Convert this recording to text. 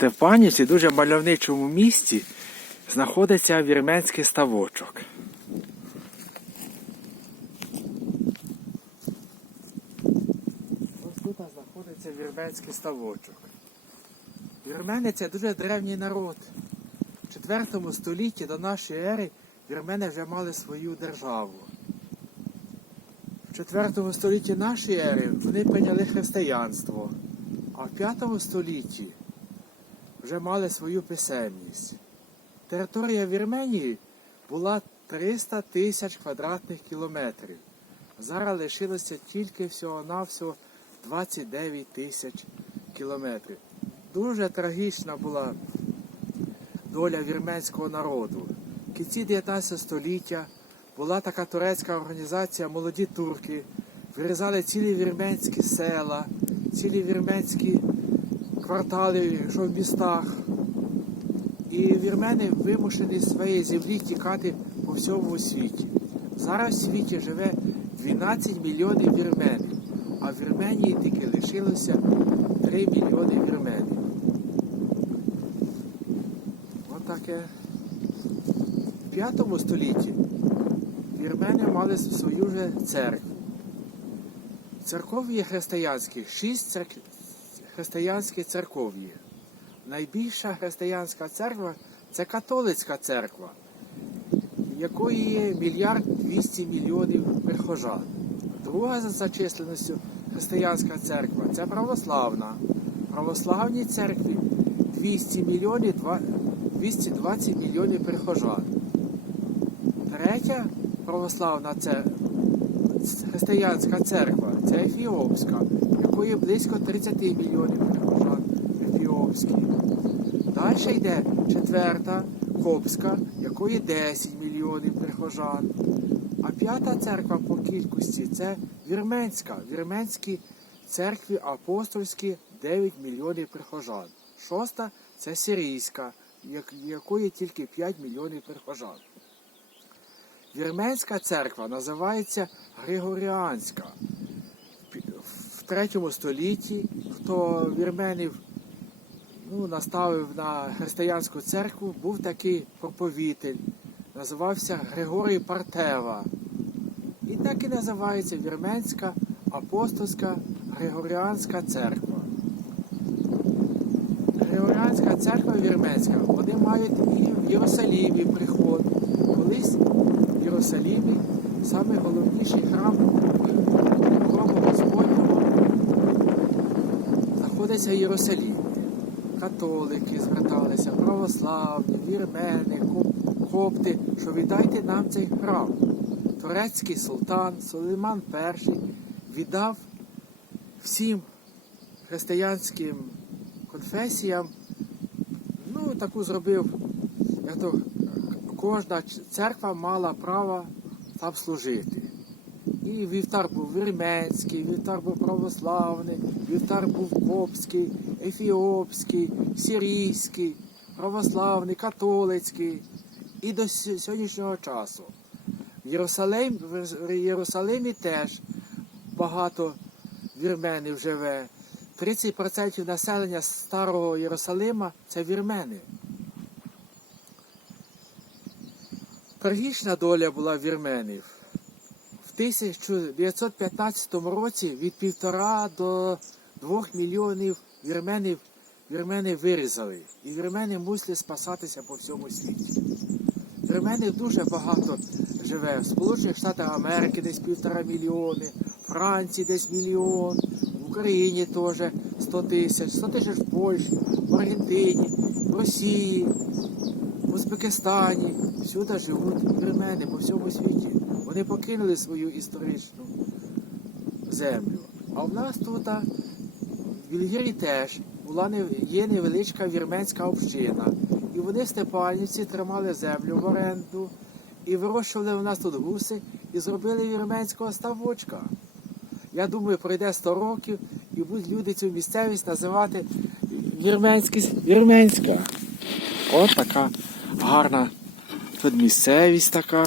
Степанівці, дуже мальовничому місті, знаходиться вірменський ставочок. Ось тут знаходиться вірменський ставочок. Вірмени це дуже древній народ. В 4 столітті до нашої ери вірмени вже мали свою державу. В 4 столітті нашої ери вони прийняли християнство, а в 5 столітті вже мали свою писемність. Територія Вірменії була 300 тисяч квадратних кілометрів. Зараз лишилося тільки всього-навсього 29 тисяч кілометрів. Дуже трагічна була доля вірменського народу. В кінці 19 століття була така турецька організація Молоді турки, вирізали цілі вірменські села, цілі вірменські квартали, що в містах. І вірмени вимушені з своєї землі тікати по всьому світі. Зараз в світі живе 12 мільйонів вірменів, а в Вірменії тільки лишилося 3 мільйони вірменів. Отаке. В 5 столітті вірмени мали свою вже церкву. Церков є християнських, шість церк... християнських церков є. Найбільша християнська церква це католицька церква, якої є мільярд 200 мільйонів прихожан. Друга за численністю християнська церква це православна. Православній церкві 200 мільйонів, 220 мільйонів прихожан. Третя православна це християнська церква це Ефіопська, якої близько 30 мільйонів прихожан ефіопські. Далі йде четверта Копська, якої 10 мільйонів прихожан. А п'ята церква по кількості це Вірменська. В Вірменській церкві апостольські 9 мільйонів прихожан. Шоста це Сирійська, якої тільки 5 мільйонів прихожан. Вірменська церква називається Григоріанська. В 3 столітті, хто вірменів ну, наставив на християнську церкву, був такий проповітель, називався Григорій Партева. І так і називається Вірменська апостольська Григоріанська церква. Григоріанська церква Вірменська, вони мають і в Єрусалімі приход. Колись Єрусалімі саме головніший храм храму Господнього знаходиться в Єрусалімі. Католики зверталися, православні, вірмени, копти, що віддайте нам цей храм. Турецький султан Сулейман І віддав всім християнським конфесіям, ну, таку зробив, як то кожна церква мала право там служити. І вівтар був вірменський, вівтар був православний, вівтар був копський, ефіопський, сирійський, православний, католицький. І до сьогоднішнього часу. В, Єрусалим, в Єрусалимі теж багато вірменів живе. 30% населення старого Єрусалима це вірмени. Трагічна доля була вірменів. В 1915 році від півтора до двох мільйонів вірменів вірмени вирізали. І вірмени мусили спасатися по всьому світі. Вірменів дуже багато живе. В Сполучених Штатах Америки десь півтора мільйони, в Франції десь мільйон, в Україні теж 100 тисяч, 100 тисяч в Польщі, в Аргентині, в Росії, в Узбекистані. Всюди живуть вірмени по всьому світі. Вони покинули свою історичну землю. А в нас тут, в Вільгірі теж, була є невеличка вірменська община. І вони в Степанівці тримали землю в оренду і вирощували у нас тут гуси і зробили вірменського ставочка. Я думаю, пройде 100 років і будуть люди цю місцевість називати вірменська. От така гарна тут місцевість така.